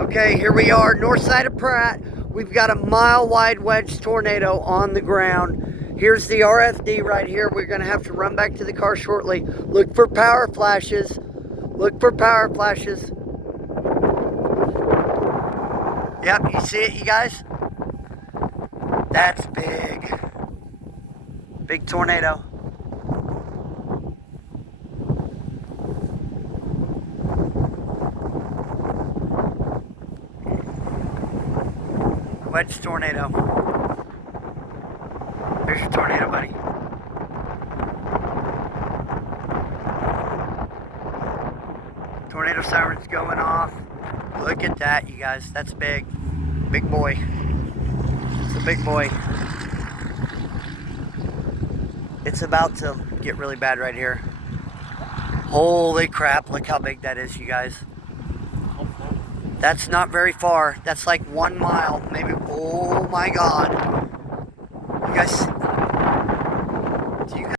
Okay, here we are, north side of Pratt. We've got a mile-wide wedge tornado on the ground. Here's the RFD right here. We're gonna have to run back to the car shortly. Look for power flashes. Look for power flashes. Yep, you see it, you guys? That's big. Big tornado. Wedge tornado. There's your tornado, buddy. Tornado sirens going off. Look at that, you guys. That's big. Big boy. It's a big boy. It's about to get really bad right here. Holy crap, look how big that is, you guys. That's not very far. That's like 1 mile, maybe. Oh my God. You guys,